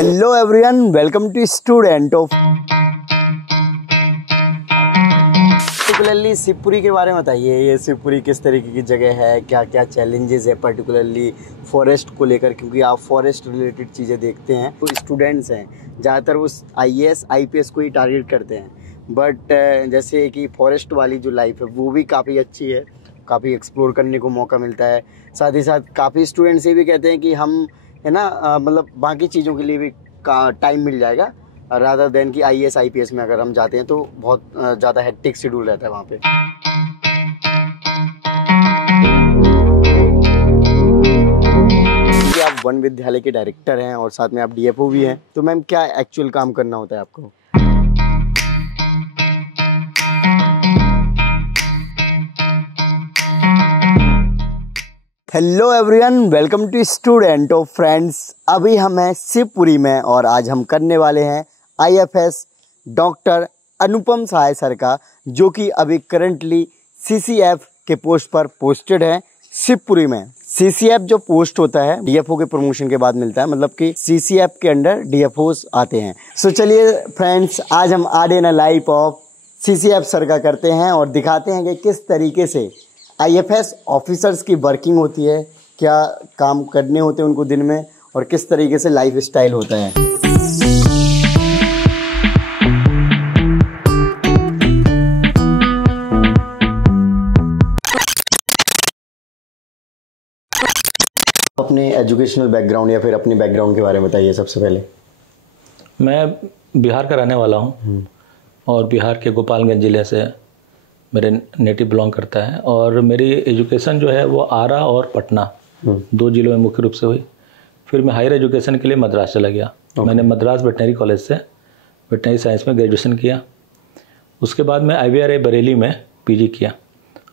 Hello everyone, welcome to student of. Particularly Shivpuri के बारे में बताइए, ये शिवपुरी किस तरीके की जगह है, क्या क्या चैलेंजेस है पर्टिकुलरली फॉरेस्ट को लेकर, क्योंकि आप फॉरेस्ट रिलेटेड चीज़ें देखते हैं। तो स्टूडेंट्स हैं ज़्यादातर वो IAS IPS को ही टारगेट करते हैं, बट जैसे कि फॉरेस्ट वाली जो लाइफ है वो भी काफ़ी अच्छी है, काफ़ी एक्सप्लोर करने को मौका मिलता है। साथ ही साथ काफ़ी स्टूडेंट्स ये भी कहते हैं कि हम है ना मतलब बाकी चीज़ों के लिए भी टाइम मिल जाएगा, रादर देन कि IAS IPS में अगर हम जाते हैं तो बहुत ज़्यादा हेक्टिक शेड्यूल रहता है वहाँ पे। आप वन विद्यालय के डायरेक्टर हैं और साथ में आप DFO भी हैं, तो मैम क्या एक्चुअल काम करना होता है आपको? Hello everyone, welcome to student of friends. अभी हम हैं शिवपुरी में और आज हम करने वाले हैं IFS डॉक्टर अनुपम सहाय सर का, जो कि अभी करंटली CCF के पोस्ट पर पोस्टेड है शिवपुरी में। CCF जो पोस्ट होता है DFO के प्रमोशन के बाद मिलता है, मतलब कि CCF के अंडर DFOs आते हैं। सो चलिए फ्रेंड्स, आज हम are in life of CCF sir का करते हैं और दिखाते हैं कि किस तरीके से IFS ऑफिसर्स की वर्किंग होती है, क्या काम करने होते हैं उनको दिन में और किस तरीके से लाइफ स्टाइल होता है। अपने एजुकेशनल बैकग्राउंड या फिर अपने बैकग्राउंड के बारे में बताइए सबसे पहले। मैं बिहार का रहने वाला हूँ और बिहार के गोपालगंज ज़िले से मेरे नेटिव बिलोंग करता है, और मेरी एजुकेशन जो है वो आरा और पटना 2 जिलों में मुख्य रूप से हुई। फिर मैं हायर एजुकेशन के लिए मद्रास चला गया। मैंने मद्रास वेटनरी कॉलेज से वेटनरी साइंस में ग्रेजुएशन किया। उसके बाद मैं IVRA बरेली में PG किया।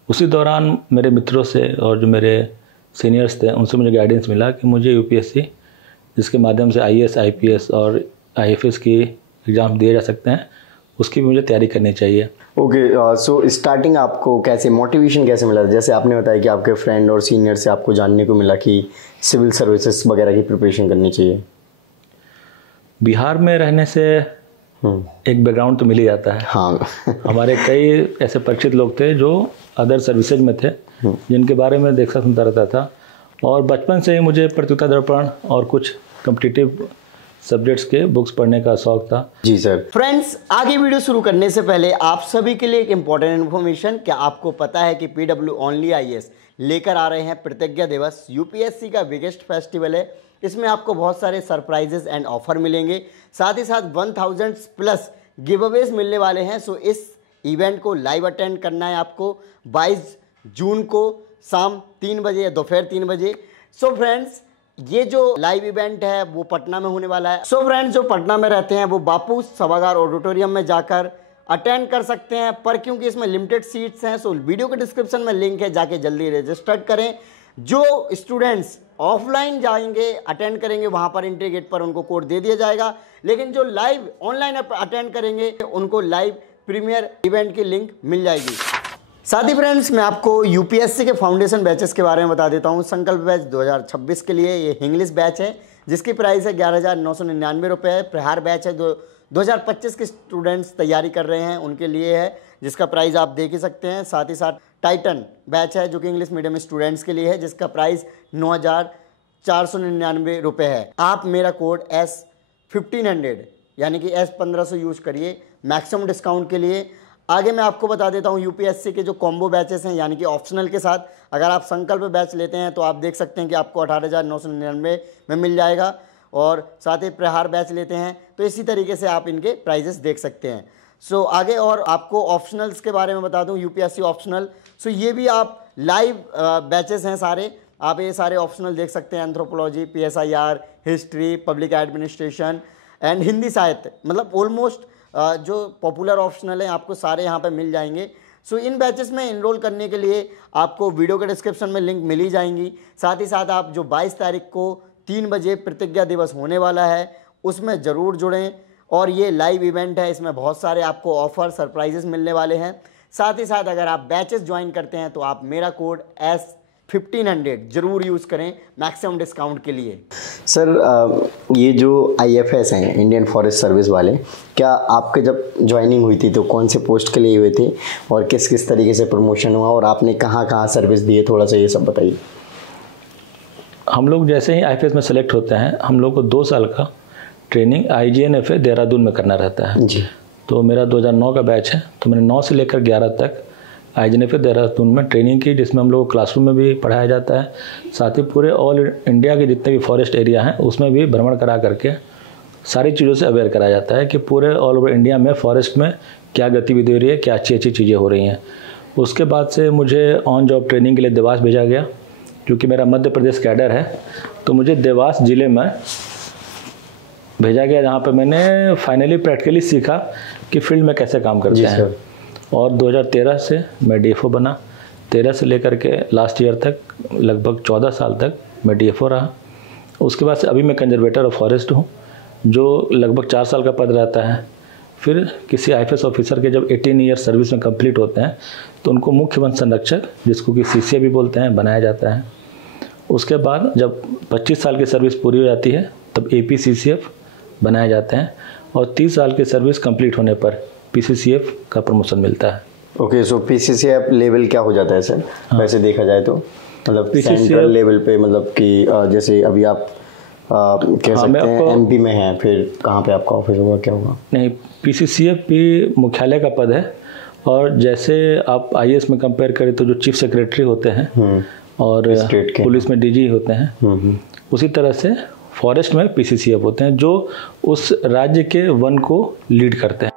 उसी दौरान मेरे मित्रों से और जो मेरे सीनियर्स थे उनसे मुझे गाइडेंस मिला कि मुझे UPSC, जिसके माध्यम से IAS IPS और IFS की एग्ज़ाम दिए जा सकते हैं, उसकी भी मुझे तैयारी करनी चाहिए। ओके, सो स्टार्टिंग आपको कैसे मोटिवेशन कैसे मिला? जैसे आपने बताया कि आपके फ्रेंड और सीनियर से आपको जानने को मिला कि सिविल सर्विसेज वगैरह की प्रिपरेशन करनी चाहिए। बिहार में रहने से एक बैकग्राउंड तो मिल ही जाता है। हाँ हमारे कई ऐसे परिचित लोग थे जो अदर सर्विसेज में थे, जिनके बारे में देखता सुनता रहता था, और बचपन से ही मुझे प्रतियोगिता दर्पण और कुछ कॉम्पिटिटिव सब्जेक्ट्स के बुक्स पढ़ने का शौक था। जी सर। फ्रेंड्स, आगे वीडियो शुरू करने से पहले आप सभी के लिए एक इंपॉर्टेंट इन्फॉर्मेशन। क्या आपको पता है कि PW ओनली IAS लेकर आ रहे हैं प्रतिज्ञा दिवस? UPSC का बिगेस्ट फेस्टिवल है। इसमें आपको बहुत सारे सरप्राइजेस एंड ऑफर मिलेंगे, साथ ही साथ 1000+ गिव अवेज मिलने वाले हैं। सो इस इवेंट को लाइव अटेंड करना है आपको 22 जून को शाम 3 बजे या दोपहर 3 बजे। सो फ्रेंड्स, ये जो लाइव इवेंट है वो पटना में होने वाला है। सो फ्रेंड्स, जो पटना में रहते हैं वो बापू सभागार ऑडिटोरियम में जाकर अटेंड कर सकते हैं, पर क्योंकि इसमें लिमिटेड सीट्स हैं, सो वीडियो के डिस्क्रिप्शन में लिंक है, जाके जल्दी रजिस्टर करें। जो स्टूडेंट्स ऑफलाइन जाएंगे अटेंड करेंगे, वहां पर एंट्री गेट पर उनको कोड दे दिया जाएगा, लेकिन जो लाइव ऑनलाइन अटेंड करेंगे उनको लाइव प्रीमियर इवेंट की लिंक मिल जाएगी। साथ ही फ्रेंड्स, मैं आपको UPSC के फाउंडेशन बैचेस के बारे में बता देता हूँ। संकल्प बैच 2026 के लिए ये इंग्लिश बैच है, जिसकी प्राइस है 11,999 रुपये। प्रहार बैच है 2025 के स्टूडेंट्स तैयारी कर रहे हैं उनके लिए है, जिसका प्राइस आप देख ही सकते हैं। साथ ही साथ टाइटन बैच है जो कि इंग्लिश मीडियम स्टूडेंट्स के लिए है, जिसका प्राइस 9,499 रुपये है। आप मेरा कोड S1500 यानी कि S1500 यूज करिए मैक्सिमम डिस्काउंट के लिए। आगे मैं आपको बता देता हूँ UPSC के जो कॉम्बो बैचेस हैं, यानी कि ऑप्शनल के साथ अगर आप संकल्प बैच लेते हैं तो आप देख सकते हैं कि आपको 18,999 में मिल जाएगा, और साथ ही प्रहार बैच लेते हैं तो इसी तरीके से आप इनके प्राइजेस देख सकते हैं। सो आगे और आपको ऑप्शनल्स के बारे में बता दूँ, UPSC ऑप्शनल, सो ये भी आप लाइव बैचेस हैं सारे, आप ये सारे ऑप्शनल देख सकते हैं। Anthropology, PSIR, history, public administration and Hindi साहित्य, मतलब ऑलमोस्ट जो पॉपुलर ऑप्शनल हैं आपको सारे यहाँ पे मिल जाएंगे। सो इन बैचेस में इनरोल करने के लिए आपको वीडियो के डिस्क्रिप्शन में लिंक मिल ही जाएंगी। साथ ही साथ आप जो 22 तारीख को 3 बजे प्रतिज्ञा दिवस होने वाला है उसमें ज़रूर जुड़ें, और ये लाइव इवेंट है, इसमें बहुत सारे आपको ऑफर सरप्राइजेस मिलने वाले हैं। साथ ही साथ अगर आप बैचेस ज्वाइन करते हैं तो आप मेरा कोड 1500 ज़रूर यूज़ करें मैक्सिमम डिस्काउंट के लिए। सर ये जो IFS हैं, इंडियन फॉरेस्ट सर्विस वाले, क्या आपके जब ज्वाइनिंग हुई थी तो कौन से पोस्ट के लिए हुए थे और किस किस तरीके से प्रमोशन हुआ और आपने कहाँ कहाँ सर्विस दी है, थोड़ा सा ये सब बताइए। हम लोग जैसे ही IFS में सेलेक्ट होते हैं, हम लोग को 2 साल का ट्रेनिंग IGNFA देहरादून में करना रहता है जी। तो मेरा 2009 का बैच है, तो मैंने 9 से लेकर 11 तक IGNFA देहरादून में ट्रेनिंग की, जिसमें हम लोग को क्लासरूम में भी पढ़ाया जाता है, साथ ही पूरे ऑल इंडिया के जितने भी फॉरेस्ट एरिया हैं उसमें भी भ्रमण करा करके सारी चीज़ों से अवेयर कराया जाता है कि पूरे ऑल ओवर इंडिया में फॉरेस्ट में क्या गतिविधि हो रही है, क्या अच्छी अच्छी चीज़ें हो रही हैं। उसके बाद से मुझे ऑन जॉब ट्रेनिंग के लिए देवास भेजा गया, क्योंकि मेरा मध्य प्रदेश कैडर है, तो मुझे देवास ज़िले में भेजा गया, जहाँ पर मैंने फाइनली प्रैक्टिकली सीखा कि फील्ड में कैसे काम करते हैं। और 2013 से मैं DFO बना, 13 से लेकर के लास्ट ईयर तक लगभग 14 साल तक मैं DFO रहा। उसके बाद से अभी मैं कंजर्वेटर ऑफ फॉरेस्ट हूँ, जो लगभग 4 साल का पद रहता है। फिर किसी IFS ऑफिसर के जब 18 ईयर सर्विस में कंप्लीट होते हैं तो उनको मुख्य वन संरक्षक, जिसको कि CCA भी बोलते हैं, बनाया जाता है। उसके बाद जब 25 साल की सर्विस पूरी हो जाती है तब APCCF बनाए जाते हैं, और 30 साल की सर्विस कंप्लीट होने पर PCCF का प्रमोशन मिलता है। ओके, सो PCCF लेवल क्या हो जाता है सर? हाँ। वैसे देखा जाए तो मतलब सेंट्रल लेवल पे, मतलब कि जैसे अभी आप कह सकते हैं MP में हैं, फिर कहाँ पे आपका ऑफिस होगा, क्या होगा? नहीं, PCCF भी मुख्यालय का पद है, और जैसे आप IAS में कंपेयर करें तो जो चीफ सेक्रेटरी होते हैं और पुलिस में DG होते हैं, उसी तरह से फॉरेस्ट में PCCF होते हैं, जो उस राज्य के वन को लीड करते हैं।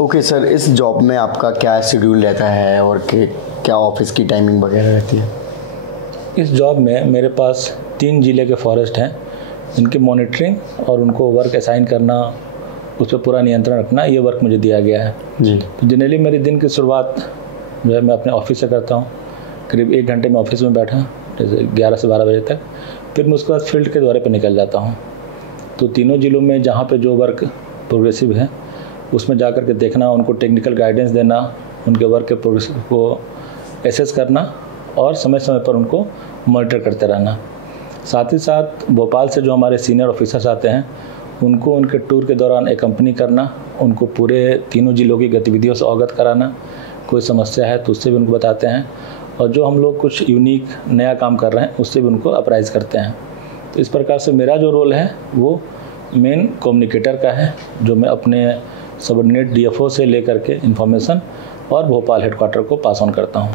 ओके सर, इस जॉब में आपका क्या शेड्यूल रहता है और क्या ऑफिस की टाइमिंग वगैरह रहती है? इस जॉब में मेरे पास 3 जिले के फॉरेस्ट हैं, जिनकी मॉनिटरिंग और उनको वर्क असाइन करना, उस पर पूरा नियंत्रण रखना, ये वर्क मुझे दिया गया है जी। तो जनरली मेरी दिन की शुरुआत जो है मैं अपने ऑफिस से करता हूँ। करीब 1 घंटे में ऑफिस में बैठा, जैसे 11 से 12 बजे तक। फिर मैं उसके बाद फील्ड के दौरे पर निकल जाता हूँ। तो तीनों जिलों में जहाँ पर जो वर्क प्रोग्रेसिव है उसमें जा कर के देखना, उनको टेक्निकल गाइडेंस देना, उनके वर्क के प्रोग्रेस को एसेस करना और समय समय पर उनको मॉनिटर करते रहना। साथ ही साथ भोपाल से जो हमारे सीनियर ऑफिसर्स आते हैं उनको उनके टूर के दौरान एकम्पनी करना, उनको पूरे तीनों जिलों की गतिविधियों से अवगत कराना, कोई समस्या है तो उससे भी उनको बताते हैं, और जो हम लोग कुछ यूनिक नया काम कर रहे हैं उससे भी उनको अप्राइज करते हैं। तो इस प्रकार से मेरा जो रोल है वो मेन कम्युनिकेटर का है, जो मैं अपने सबऑर्डिनेट DFO से लेकर के इन्फॉर्मेशन और भोपाल हेडक्वार्टर को पास ऑन करता हूँ।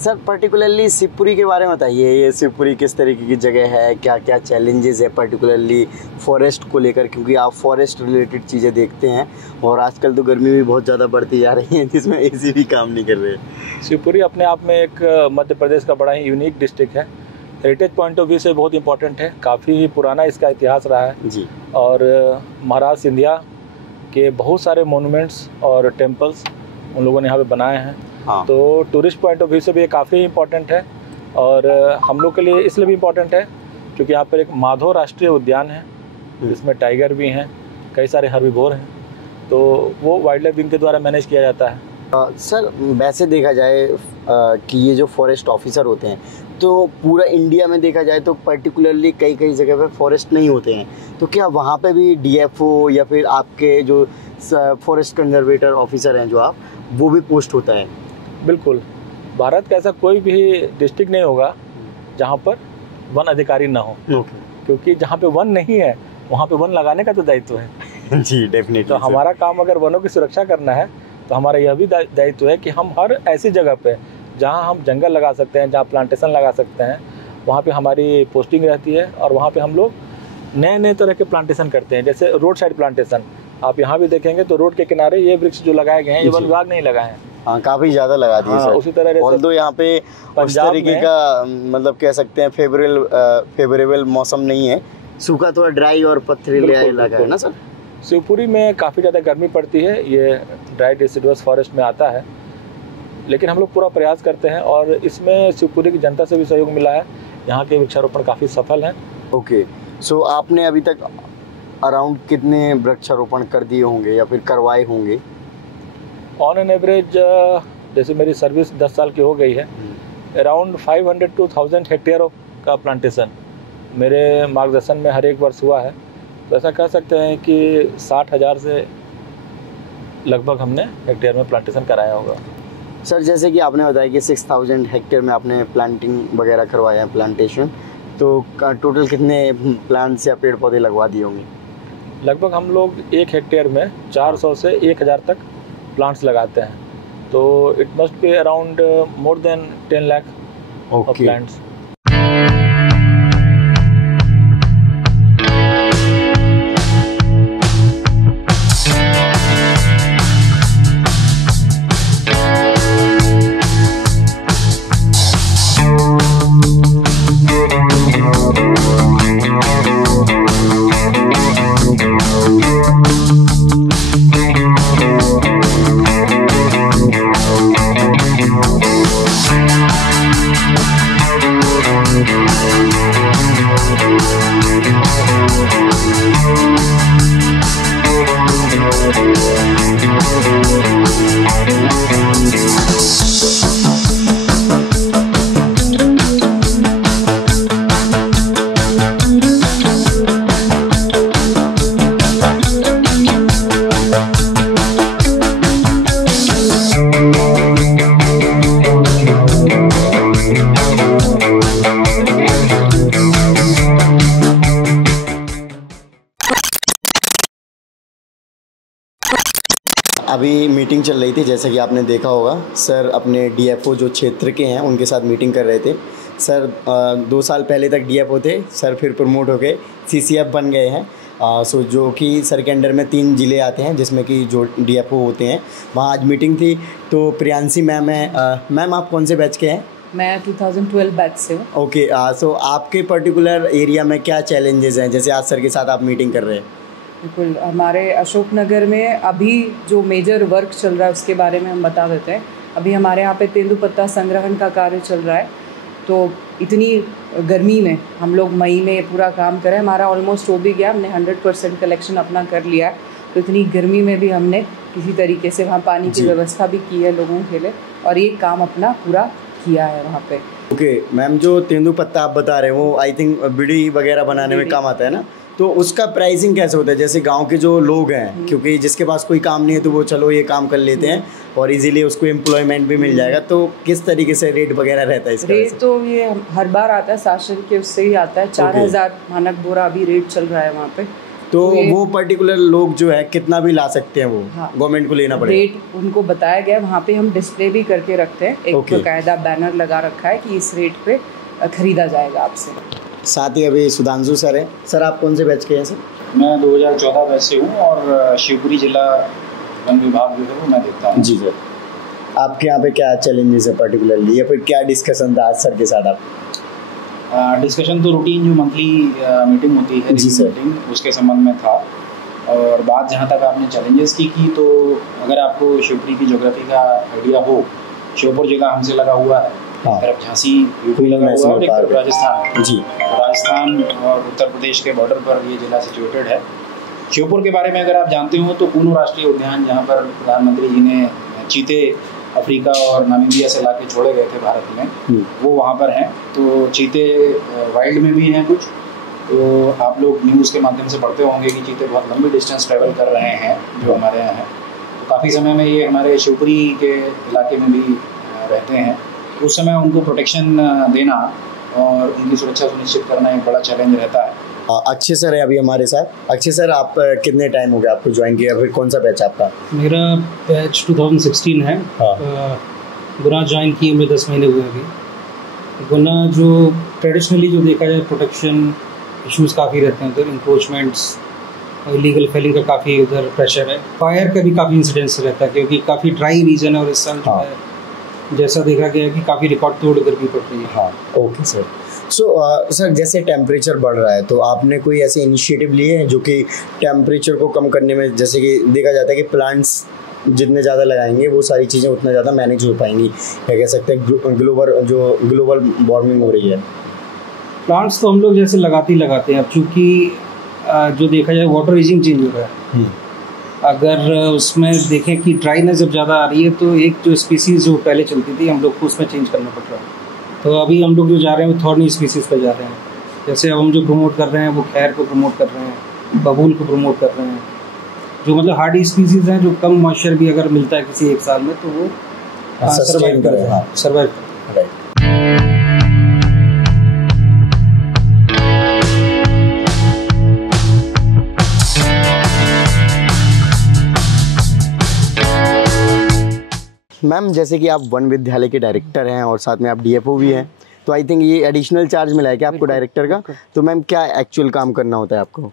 सर पर्टिकुलरली शिवपुरी के बारे में बताइए, ये शिवपुरी किस तरीके की जगह है, क्या क्या चैलेंजेस है पर्टिकुलरली फॉरेस्ट को लेकर, क्योंकि आप फॉरेस्ट रिलेटेड चीज़ें देखते हैं और आजकल तो गर्मी भी बहुत ज़्यादा बढ़ती जा रही है जिसमें AC भी काम नहीं कर रहे। शिवपुरी अपने आप में एक मध्य प्रदेश का बड़ा ही यूनिक डिस्ट्रिक्ट है, हेरिटेज पॉइंट ऑफ व्यू से बहुत इंपॉर्टेंट है, काफ़ी पुराना इसका इतिहास रहा है जी। और महाराज सिंधिया के बहुत सारे मोनूमेंट्स और टेम्पल्स उन लोगों ने यहाँ पे बनाए हैं। हाँ। तो टूरिस्ट पॉइंट ऑफ व्यू से भी ये काफ़ी इम्पोर्टेंट है, और हम लोग के लिए इसलिए भी इम्पोर्टेंट है क्योंकि यहाँ पर एक माधव राष्ट्रीय उद्यान है जिसमें टाइगर भी हैं, कई सारे हर्बीवोर हैं, तो वो वाइल्ड लाइफ विंग के द्वारा मैनेज किया जाता है। सर वैसे देखा जाए कि ये जो फॉरेस्ट ऑफिसर होते हैं तो पूरा इंडिया में देखा जाए तो पर्टिकुलरली कई कई जगह पे फॉरेस्ट नहीं होते हैं, तो क्या वहाँ पे भी DFO या फिर आपके जो फॉरेस्ट कंजर्वेटर ऑफिसर हैं जो आप, वो भी पोस्ट होता है? बिल्कुल, भारत का ऐसा कोई भी डिस्ट्रिक्ट नहीं होगा जहाँ पर वन अधिकारी ना हो, क्योंकि जहाँ पे वन नहीं है वहाँ पे वन लगाने का तो दायित्व है जी डेफिनेटली। तो हमारा काम अगर वनों की सुरक्षा करना है तो हमारा यह भी दायित्व है कि हम हर ऐसी जगह पे जहाँ हम जंगल लगा सकते हैं, जहाँ प्लांटेशन लगा सकते हैं, वहाँ पे हमारी पोस्टिंग रहती है और वहाँ पे हम लोग नए नए तरह के प्लांटेशन करते हैं। जैसे रोड साइड प्लांटेशन आप यहाँ भी देखेंगे तो रोड के किनारे ये वृक्ष जो लगाए गए हैं, ये वन विभाग नहीं लगाए हैं। हाँ, काफी ज्यादा लगा दिए सर। उसी तरह ऑल्दो यहाँ पे उस तरीके का मतलब कह सकते हैं फेवरेबल मौसम नहीं है, सूखा थोड़ा ड्राई और पथरीला इलाका है ना सर। शिवपुरी में काफ़ी ज़्यादा गर्मी पड़ती है, ये ड्राई डिसिडुअस फॉरेस्ट में आता है, लेकिन हम लोग पूरा प्रयास करते हैं और इसमें शिवपुरी की जनता से भी सहयोग मिला है। यहाँ के वृक्षारोपण काफ़ी सफल हैं। ओके, सो आपने अभी तक अराउंड कितने वृक्षारोपण कर दिए होंगे या फिर करवाए होंगे? ऑन एन एवरेज जैसे मेरी सर्विस 10 साल की हो गई है, अराउंड 500 to 1000 हेक्टेयर का प्लांटेशन मेरे मार्गदर्शन में हर एक वर्ष हुआ है। तो ऐसा कह सकते हैं कि 60,000 से लगभग हमने हेक्टेयर में प्लांटेशन कराया होगा। सर जैसे कि आपने बताया कि 6000 हेक्टेयर में आपने प्लांटिंग वगैरह करवाया है, प्लांटेशन, तो टोटल कितने प्लांट्स या पेड़ पौधे लगवा दिए होंगे? लगभग हम लोग 1 हेक्टेयर में 400 से 1000 तक प्लांट्स लगाते हैं, तो it must be around more than 10 lakh of plants. अभी मीटिंग चल रही थी, जैसे कि आपने देखा होगा सर अपने डीएफओ जो क्षेत्र के हैं उनके साथ मीटिंग कर रहे थे। सर 2 साल पहले तक डीएफओ थे सर, फिर प्रमोट होके सीसीएफ बन गए हैं। सो जो कि सर के अंडर में 3 ज़िले आते हैं जिसमें कि जो डीएफओ होते हैं। वहाँ आज मीटिंग थी तो प्रियांशी मैम है। मैम आप कौन से बैच के हैं? मैं 2012 बैच से हूँ। ओके, सो आपके पर्टिकुलर एरिया में क्या चैलेंजेस हैं, जैसे आज सर के साथ आप मीटिंग कर रहे हैं? बिल्कुल, हमारे अशोकनगर में अभी जो मेजर वर्क चल रहा है उसके बारे में हम बता देते हैं। अभी हमारे यहाँ पे तेंदुपत्ता संग्रहण का कार्य चल रहा है, तो इतनी गर्मी में हम लोग मई में पूरा काम करें, हमारा ऑलमोस्ट हो भी गया, हमने 100% कलेक्शन अपना कर लिया है। तो इतनी गर्मी में भी हमने किसी तरीके से वहाँ पानी की व्यवस्था भी की है लोगों के लिए, और ये काम अपना पूरा किया है वहाँ पे। ओके मैम, जो तेंदुपत्ता आप बता रहे हो वो आई थिंक बीड़ी वगैरह बनाने में काम आता है ना, तो उसका प्राइसिंग कैसे होता है? जैसे गांव के जो लोग हैं, क्योंकि जिसके पास कोई काम नहीं है तो वो चलो ये काम कर लेते हैं और इजीली उसको एम्प्लॉयमेंट भी मिल जाएगा, तो किस तरीके से रेट वगैरह रहता है इसका? रेट तो ये हर बार आता है, शासन के उससे ही आता है। 4000 मानक बोरा अभी रेट चल रहा है वहाँ पे। तो वो पर्टिकुलर लोग जो है कितना भी ला सकते हैं, वो गवर्नमेंट को लेना पड़ेगा? रेट उनको बताया गया, वहाँ पे हम डिस्प्ले भी करके रखते हैं, एक बकायदा बैनर लगा रखा है कि इस रेट पे खरीदा जाएगा आपसे। साथ ही अभी सुधांशु सर हैं। सर आप कौन से बैच के हैं सर? मैं 2014 बैच से हूँ और शिवपुरी जिला वन विभाग जो है वो मैं देखता हूँ। जी सर, आपके यहाँ पे क्या चैलेंजेस है पर्टिकुलरली, या फिर क्या डिस्कशन था आज सर के साथ? आप डिस्कशन तो रूटीन जो मंथली मीटिंग होती है, जी सर, मीटिंग उसके संबंध में था। और बात जहाँ तक आपने चैलेंजेस की तो अगर आपको शिवपुरी की ज्योग्राफी का आइडिया हो, श्योपुर जिला हमसे लगा हुआ है, तरफ झांसी यूपी लगा हुआ है और एक तरफ राजस्थान। जी, राजस्थान और उत्तर प्रदेश के बॉर्डर पर ये जिला सिचुएटेड है। श्योपुर के बारे में अगर आप जानते हो तो कूनो राष्ट्रीय उद्यान, जहाँ पर प्रधानमंत्री जी ने चीते अफ्रीका और नामीबिया से लाके छोड़े गए थे भारत में, वो वहाँ पर हैं। तो चीते वाइल्ड में भी हैं कुछ, तो आप लोग न्यूज़ के माध्यम से पढ़ते होंगे कि चीते बहुत लंबी डिस्टेंस ट्रैवल कर रहे हैं जो हमारे यहाँ हैं। तो काफ़ी समय में ये हमारे शिवपुरी के इलाके में भी रहते हैं। उस समय उनको प्रोटेक्शन देना और उनकी सुरक्षा सुनिश्चित करना एक बड़ा चैलेंज रहता है। अक्षय सर है अभी हमारे साथ। अक्षय सर, आप कितने टाइम हो गया आपको ज्वाइन किया, फिर कौन सा बैच आपका? मेरा बैच 2016 है। गुना ज्वाइन किए मैं 10 महीने हुए अभी। गुना जो ट्रेडिशनली जो देखा जाए प्रोटेक्शन इश्यूज़ काफ़ी रहते हैं, उधर इंक्रोचमेंट्स, इलीगल फेलिंग का काफ़ी उधर प्रेशर है। फायर का भी काफ़ी इंसिडेंस रहता है क्योंकि काफ़ी ड्राई रीजन है और इस साल जो है जैसा देखा गया है कि काफ़ी रिकॉर्ड तोड़ उधर भी पड़ रही है। हाँ, ओके सर। सो सर, जैसे टेम्परेचर बढ़ रहा है तो आपने कोई ऐसे इनिशिएटिव लिए हैं जो कि टेम्परेचर को कम करने में, जैसे कि देखा जाता है कि प्लांट्स जितने ज़्यादा लगाएंगे वो सारी चीज़ें उतना ज़्यादा मैनेज हो पाएंगी, क्या कह सकते हैं ग्लोबल वार्मिंग हो रही है। प्लांट्स तो हम लोग जैसे लगाते हैं अब, चूँकि जो देखा जाए वाटर रेजिम चेंज हो रहा है। अगर उसमें देखें कि ड्राइनेस जब ज़्यादा आ रही है तो एक जो स्पीसीज़ जो पहले चलती थी हम लोग को उसमें चेंज करना पड़ रहा है। तो अभी हम लोग जो जा रहे हैं वो थॉर्नी स्पीसीज़ पर जा रहे हैं। जैसे अब हम जो प्रमोट कर रहे हैं वो खैर को प्रमोट कर रहे हैं, बबूल को प्रमोट कर रहे हैं, जो मतलब हार्डी स्पीसीज़ हैं जो कम मॉइस्चर भी अगर मिलता है किसी एक साल में तो वो सर्वाइव कर रहे हैं। Survive right. मैम, जैसे कि आप वन विद्यालय के डायरेक्टर हैं और साथ में आप डीएफओ भी हैं, तो आई थिंक ये एडिशनल चार्ज मिला है क्या आपको डायरेक्टर का? तो मैम क्या एक्चुअल काम करना होता है आपको?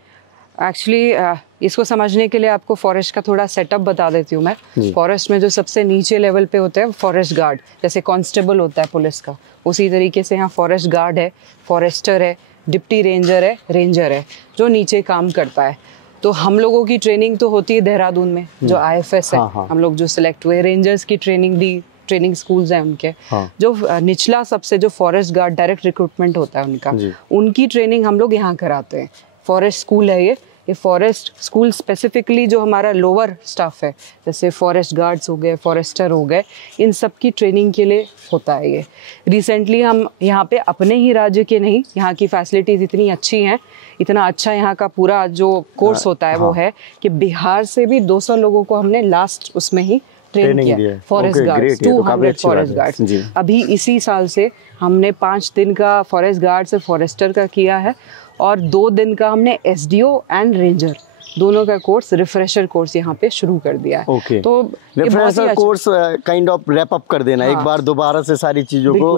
एक्चुअली इसको समझने के लिए आपको फॉरेस्ट का थोड़ा सेटअप बता देती हूँ मैं। फॉरेस्ट में जो सबसे नीचे लेवल पे होता है फॉरेस्ट गार्ड, जैसे कांस्टेबल होता है पुलिस का, उसी तरीके से यहाँ फॉरेस्ट गार्ड है, फॉरेस्टर है, डिप्टी रेंजर है, रेंजर है, जो नीचे काम करता है। तो हम लोगों की ट्रेनिंग तो होती है देहरादून में, जो IFS है। हम लोग जो सिलेक्ट हुए रेंजर्स की ट्रेनिंग स्कूल्स हैं उनके। जो निचला सबसे जो फॉरेस्ट गार्ड डायरेक्ट रिक्रूटमेंट होता है उनका, उनकी ट्रेनिंग हम लोग यहाँ कराते हैं। फॉरेस्ट स्कूल है ये फॉरेस्ट स्कूल स्पेसिफिकली जो हमारा लोअर स्टाफ है, जैसे फॉरेस्ट गार्ड्स हो गए, फॉरेस्टर हो गए, इन सब की ट्रेनिंग के लिए होता है ये। रिसेंटली हम यहाँ पे अपने ही राज्य के नहीं, यहाँ की फैसिलिटीज़ इतनी अच्छी हैं, इतना अच्छा यहाँ का पूरा जो कोर्स होता है वो है कि बिहार से भी 200 लोगों को हमने लास्ट उसमें ही ट्रेन किया, फॉरेस्ट गार्ड्स, 200 फॉरेस्ट गार्ड्स। अभी इसी साल से हमने 5 दिन का फॉरेस्ट गार्ड से फॉरेस्टर का किया है और 2 दिन का हमने SDO एंड रेंजर दोनों का कोर्स, रिफ्रेशर कोर्स यहाँ पे शुरू कर दिया है। तो refresher course kind of wrap up कर देना, एक बार दोबारा से सारी चीजों को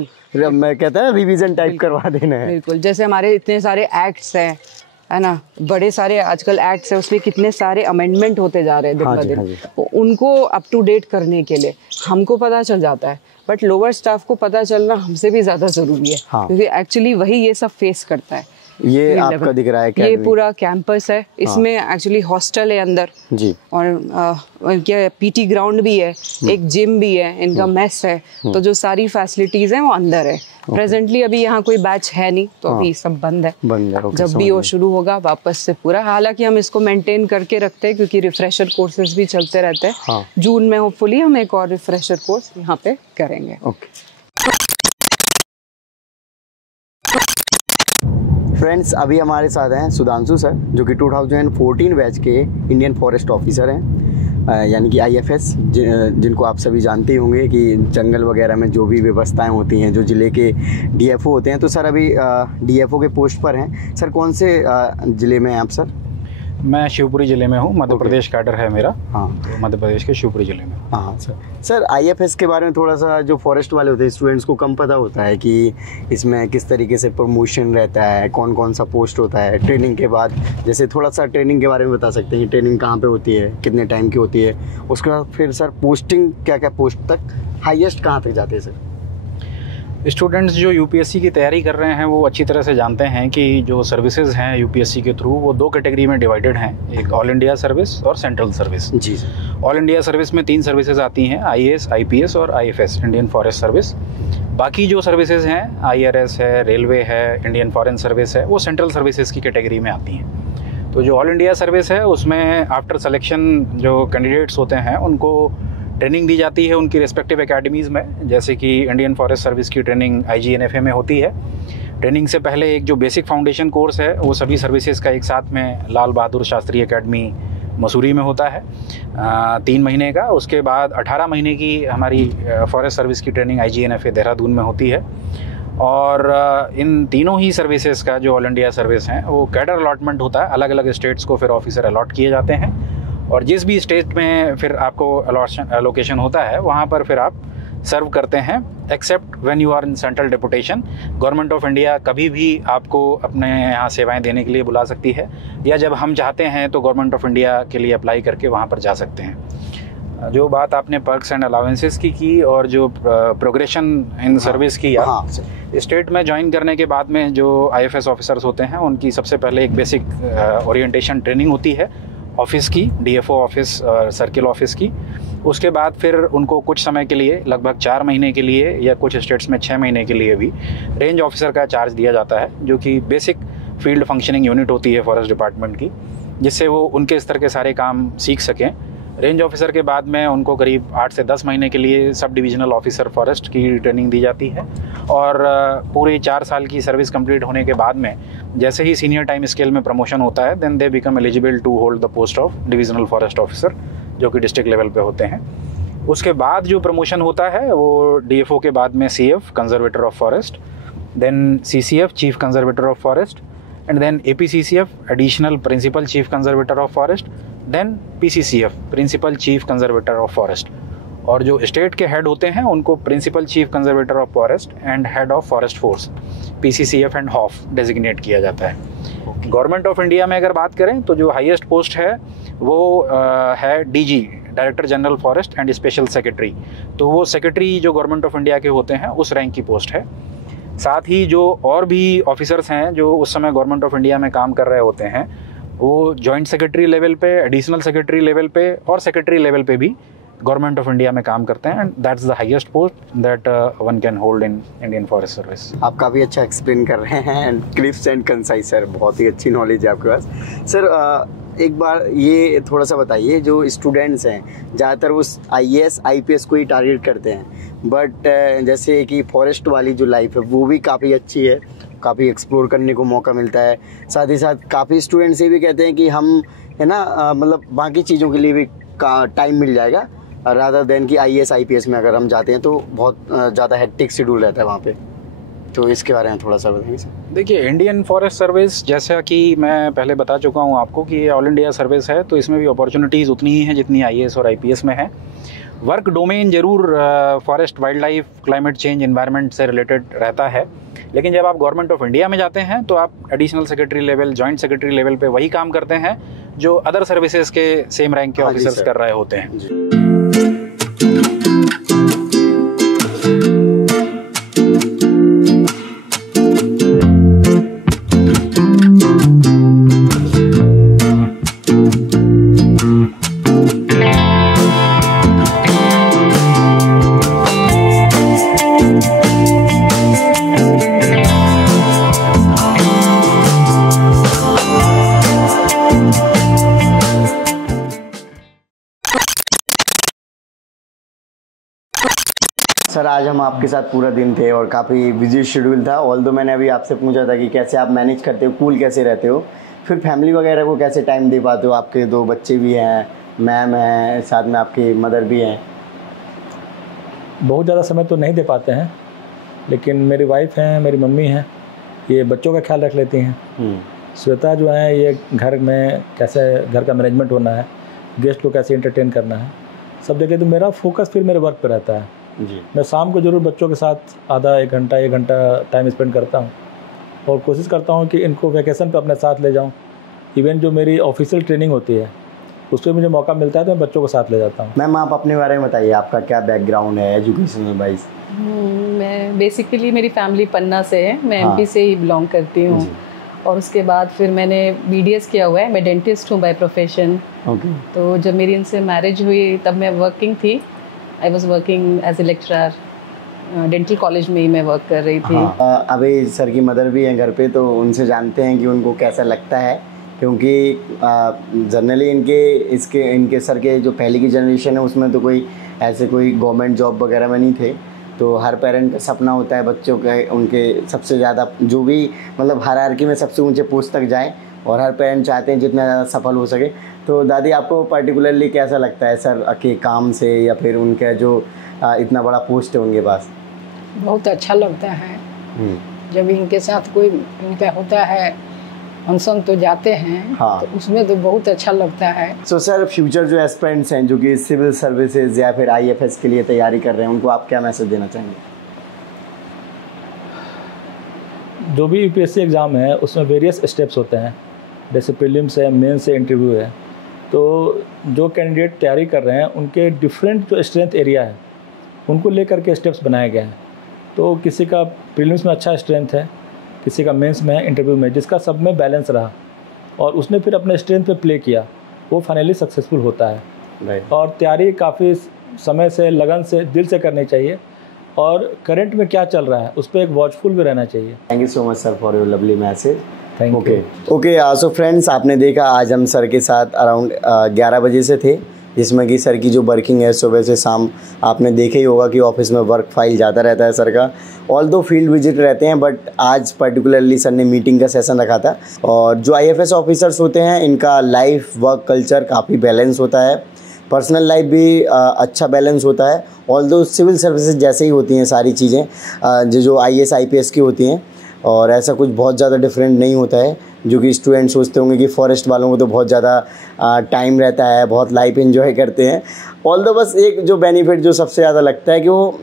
मैं कहता है रिवीजन टाइप करवा देना है। बिल्कुल, जैसे हमारे इतने सारे एक्ट्स हैं, है ना, बड़े सारे आजकल एक्ट्स हैं, उसमें कितने सारे अमेंडमेंट होते जा रहे हैं दिन ब दिन, उनको अप टू डेट करने के लिए हमको पता चल जाता है, बट लोअर स्टाफ को पता चलना हमसे भी ज़्यादा ज़रूरी है, क्योंकि एक्चुअली वही ये सब फेस करता है। ये आपका दिख रहा है ये पूरा कैंपस है, इसमें एक्चुअली हॉस्टल है अंदर जी, और क्या PT ग्राउंड भी है, एक जिम भी है, इनका मेस है, तो जो सारी फैसिलिटीज हैं वो अंदर है। प्रेजेंटली अभी यहाँ कोई बैच है नहीं, तो अभी सब बंद है। जब भी वो शुरू होगा वापस से पूरा, हालांकि हम इसको मेंटेन करके रखते हैं क्योंकि रिफ्रेशर कोर्सेज भी चलते रहते हैं। जून में होपफुली हम एक और रिफ्रेशर कोर्स यहाँ पे करेंगे। फ्रेंड्स, अभी हमारे साथ हैं सुधांशु सर, जो कि 2014 बैच के इंडियन फॉरेस्ट ऑफिसर हैं, यानी कि IFS, जिनको आप सभी जानते ही होंगे कि जंगल वगैरह में जो भी व्यवस्थाएं होती हैं, जो ज़िले के DFO होते हैं। तो सर अभी DFO के पोस्ट पर हैं। सर कौन से ज़िले में हैं आप सर? मैं शिवपुरी ज़िले में हूँ, मध्य प्रदेश कैडर है मेरा। तो मध्य प्रदेश के शिवपुरी ज़िले में। सर IFS के बारे में थोड़ा सा, जो फॉरेस्ट वाले होते हैं स्टूडेंट्स को कम पता होता है कि इसमें किस तरीके से प्रमोशन रहता है, कौन कौन सा पोस्ट होता है ट्रेनिंग के बाद। जैसे थोड़ा सा ट्रेनिंग के बारे में बता सकते हैं कि ट्रेनिंग कहाँ पे होती है, कितने टाइम की होती है, उसके बाद फिर सर पोस्टिंग क्या क्या पोस्ट तक, हाईएस्ट कहाँ तक जाते हैं सर? स्टूडेंट्स जो UPSC की तैयारी कर रहे हैं वो अच्छी तरह से जानते हैं कि जो सर्विसेज हैं UPSC के थ्रू वो 2 कैटेगरी में डिवाइडेड हैं, एक ऑल इंडिया सर्विस और सेंट्रल सर्विस। जी। ऑल इंडिया सर्विस में 3 सर्विसेज आती हैं, IAS, IPS और IFS, इंडियन फॉरेस्ट सर्विस। बाकी जो सर्विसेज हैं, IRS है, रेलवे है, इंडियन फॉरेन सर्विस है, वो सेंट्रल सर्विसेज की कैटेगरी में आती हैं। तो जो ऑल इंडिया सर्विस है उसमें आफ्टर सिलेक्शन जो कैंडिडेट्स होते हैं उनको ट्रेनिंग दी जाती है उनकी रेस्पेक्टिव एकेडमीज़ में। जैसे कि इंडियन फॉरेस्ट सर्विस की ट्रेनिंग IGNFA में होती है। ट्रेनिंग से पहले एक जो बेसिक फाउंडेशन कोर्स है वो सभी सर्विसेज का एक साथ में लाल बहादुर शास्त्री एकेडमी मसूरी में होता है 3 महीने का। उसके बाद 18 महीने की हमारी फॉरेस्ट सर्विस की ट्रेनिंग IGNFA देहरादून में होती है। और इन तीनों ही सर्विसेज का जो ऑल इंडिया सर्विस हैं वो कैडर अलॉटमेंट होता है, अलग अलग स्टेट्स को फिर ऑफिसर अलॉट किए जाते हैं और जिस भी स्टेट में फिर आपको एलोकेशन होता है वहाँ पर फिर आप सर्व करते हैं, except when you are in central deputation. Government of India कभी भी आपको अपने यहाँ सेवाएं देने के लिए बुला सकती है, या जब हम चाहते हैं तो गवर्नमेंट ऑफ इंडिया के लिए अप्लाई करके वहाँ पर जा सकते हैं। जो बात आपने पर्क्स एंड अलाउंसेस की और जो प्रोग्रेशन इन सर्विस की, स्टेट में ज्वाइन करने के बाद में जो IFS ऑफिसर्स होते हैं उनकी सबसे पहले एक बेसिक ओरिएंटेशन ट्रेनिंग होती है ऑफिस की, DFO ऑफिस और सर्किल ऑफिस की। उसके बाद फिर उनको कुछ समय के लिए, लगभग 4 महीने के लिए या कुछ स्टेट्स में 6 महीने के लिए भी रेंज ऑफिसर का चार्ज दिया जाता है, जो कि बेसिक फील्ड फंक्शनिंग यूनिट होती है फॉरेस्ट डिपार्टमेंट की, जिससे वो उनके स्तर के सारे काम सीख सकें। रेंज ऑफिसर के बाद में उनको करीब 8 से 10 महीने के लिए सब डिविजनल ऑफिसर फॉरेस्ट की ट्रेनिंग दी जाती है, और पूरे 4 साल की सर्विस कंप्लीट होने के बाद में जैसे ही सीनियर टाइम स्केल में प्रमोशन होता है, then they become eligible to hold the post of divisional forest officer, जो कि डिस्ट्रिक्ट लेवल पे होते हैं। उसके बाद जो प्रमोशन होता है वो DFO के बाद में CF conservator of forest, then CCF chief conservator of forest, and then APCCF additional principal chief conservator of forest, then PCCF principal chief conservator of forest. और जो स्टेट के हेड होते हैं उनको principal chief conservator of forest and head of forest force PCCF and HOF designate किया जाता है। Government of India में अगर बात करें तो जो हाईएस्ट पोस्ट है वो है DG, director general forest and special secretary. तो वो सेक्रेटरी जो गवर्नमेंट ऑफ इंडिया के होते हैं उस रैंक की पोस्ट है। साथ ही जो और भी ऑफिसर्स हैं जो उस समय गवर्नमेंट ऑफ इंडिया में काम कर रहे होते हैं, वो जॉइंट सेक्रेटरी लेवल पे, एडिशनल सेक्रेटरी लेवल पे और सेक्रेटरी लेवल पे भी गवर्नमेंट ऑफ इंडिया में काम करते हैं, and that's the highest post that one can hold in Indian forest service. आप काफ़ी अच्छा एक्सप्लेन कर रहे हैं and clips and concise sir, बहुत ही अच्छी नॉलेज है आपके पास सर। एक बार ये थोड़ा सा बताइए, जो स्टूडेंट्स हैं ज़्यादातर वो IAS IPS को ही टारगेट करते हैं, बट जैसे कि फॉरेस्ट वाली जो लाइफ है वो भी काफ़ी अच्छी है, काफ़ी एक्सप्लोर करने को मौका मिलता है। साथ ही साथ काफ़ी स्टूडेंट्स ये भी कहते हैं कि हम है ना मतलब बाकी चीज़ों के लिए भी टाइम मिल जाएगा, रादर देन कि IAS IPS में अगर हम जाते हैं तो बहुत ज़्यादा हेक्टिक शेड्यूल रहता है वहाँ पे। तो इसके बारे में थोड़ा सा बताइए सर। देखिए, इंडियन फॉरेस्ट सर्विस जैसा कि मैं पहले बता चुका हूँ आपको कि ये ऑल इंडिया सर्विस है, तो इसमें भी अपॉर्चुनिटीज़ उतनी ही हैं जितनी IAS और IPS में है। वर्क डोमेन ज़रूर forest, wild life, climate change, environment से रिलेटेड रहता है, लेकिन जब आप गवर्नमेंट ऑफ इंडिया में जाते हैं तो आप additional secretary level, joint secretary level पे वही काम करते हैं जो अदर सर्विसेज के सेम रैंक के ऑफिसर्स कर रहे होते हैं। सर आज हम आपके साथ पूरा दिन थे और काफ़ी बिजी शेड्यूल था। ऑल्दो मैंने अभी आपसे पूछा था कि कैसे आप मैनेज करते हो, कूल कैसे रहते हो, फिर फैमिली वगैरह को कैसे टाइम दे पाते हो। आपके 2 बच्चे भी हैं, मैम हैं, साथ में आपकी मदर भी हैं। बहुत ज़्यादा समय तो नहीं दे पाते हैं, लेकिन मेरी वाइफ हैं, मेरी मम्मी हैं, ये बच्चों का ख्याल रख लेती हैं। श्वेता जो है ये घर में कैसे घर का मैनेजमेंट होना है, गेस्ट को कैसे एंटरटेन करना है, सब देखे। तो मेरा फोकस फिर मेरे वर्क पे रहता है जी। मैं शाम को ज़रूर बच्चों के साथ आधा 1 घंटा टाइम स्पेंड करता हूँ और कोशिश करता हूँ कि इनको वैकेशन पे अपने साथ ले जाऊँ। इवन जो मेरी ऑफिशियल ट्रेनिंग होती है उस पर मुझे मौका मिलता है तो मैं बच्चों को साथ ले जाता हूँ। मैम आप अपने बारे में बताइए, आपका क्या बैकग्राउंड है एजुकेशनल वाइज? मैं बेसिकली मेरी फैमिली पन्ना से है, मैं MP से ही बिलोंग करती हूँ, और उसके बाद फिर मैंने BDS किया हुआ है। मैं डेंटिस्ट हूँ बाय प्रोफेशन। तो जब मेरी इनसे मैरिज हुई तब मैं वर्किंग थी, I was working as a lecturer, dental college में ही मैं वर्क कर रही थी। अभी सर की मदर भी हैं घर पे, तो उनसे जानते हैं कि उनको कैसा लगता है, क्योंकि जनरली इनके सर के जो पहले की जनरेशन है उसमें तो कोई ऐसे कोई गवर्नमेंट जॉब वगैरह में नहीं थे। तो हर पेरेंट का सपना होता है बच्चों का उनके सबसे ज़्यादा जो भी मतलब हायरार्की में सबसे ऊंचे पोस्ट तक जाएं, और हर पेरेंट चाहते हैं जितना ज़्यादा सफल हो सके। तो दादी आपको पर्टिकुलरली कैसा लगता है सर के काम से, या फिर उनका जो इतना बड़ा पोस्ट है उनके पास? बहुत अच्छा लगता है जब इनके साथ कोई इनका होता है फंक्शन तो जाते हैं। हाँ। तो उसमें तो बहुत अच्छा लगता है। सो सर, फ्यूचर जो एस्पिरेंट्स हैं जो कि सिविल सर्विसेज या फिर IAFS के लिए तैयारी कर रहे हैं, उनको आप क्या मैसेज देना चाहेंगे? जो भी UPSC एग्ज़ाम है उसमें वेरियस स्टेप्स होते हैं, जैसे प्रीलिम्स है, मेंस है, इंटरव्यू है। तो जो कैंडिडेट तैयारी कर रहे हैं उनके डिफरेंट जो स्ट्रेंथ एरिया है उनको लेकर के स्टेप्स बनाए गए हैं। तो किसी का प्रीलिम्स में अच्छा स्ट्रेंथ है, किसी का मेंस में, इंटरव्यू में, जिसका सब में बैलेंस रहा और उसने फिर अपने स्ट्रेंथ पे प्ले किया, वो फाइनली सक्सेसफुल होता है। राइट। और तैयारी काफ़ी समय से, लगन से, दिल से करनी चाहिए और करंट में क्या चल रहा है उस पर एक वॉचफुल भी रहना चाहिए। Thank you so much sir for your lovely message. Thank you. Okay so friends, आपने देखा आज हम सर के साथ अराउंड 11 बजे से थे, जिसमें कि सर की जो वर्किंग है सुबह से शाम आपने देखा ही होगा कि ऑफिस में वर्क फाइल जाता रहता है सर का। ऑल दो फील्ड विजिट रहते हैं, बट आज पर्टिकुलरली सर ने मीटिंग का सेशन रखा था। और जो IAFS ऑफिसर्स होते हैं इनका लाइफ वर्क कल्चर काफ़ी बैलेंस होता है, पर्सनल लाइफ भी अच्छा बैलेंस होता है। ऑल दो सिविल सर्विसेज जैसे ही होती हैं सारी चीज़ें जो IAS IPS की होती हैं, और ऐसा कुछ बहुत ज़्यादा डिफरेंट नहीं होता है। जो कि स्टूडेंट सोचते होंगे कि फॉरेस्ट वालों को तो बहुत ज़्यादा टाइम रहता है, बहुत लाइफ एंजॉय करते हैं। ऑल दो बस एक जो बेनिफिट जो सबसे ज़्यादा लगता है कि वो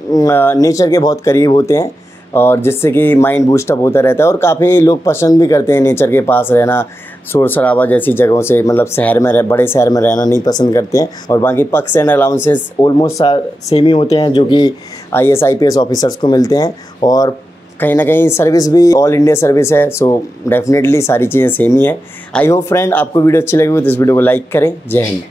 नेचर के बहुत करीब होते हैं, और जिससे कि माइंड बूस्टअप होता रहता है। और काफ़ी लोग पसंद भी करते हैं नेचर के पास रहना, शोर शराबा जैसी जगहों से, मतलब शहर में बड़े शहर में रहना नहीं पसंद करते हैं। और बाकी पक्स एंड अलाउंसेस ऑलमोस्ट सेम ही होते हैं जो कि IAS IPS ऑफिसर्स को मिलते हैं। और कहीं ना कहीं सर्विस भी ऑल इंडिया सर्विस है, सो डेफिनेटली सारी चीज़ें सेम ही है। आई होप फ्रेंड आपको वीडियो अच्छी लगी हो तो इस वीडियो को लाइक करें। जय हिंद।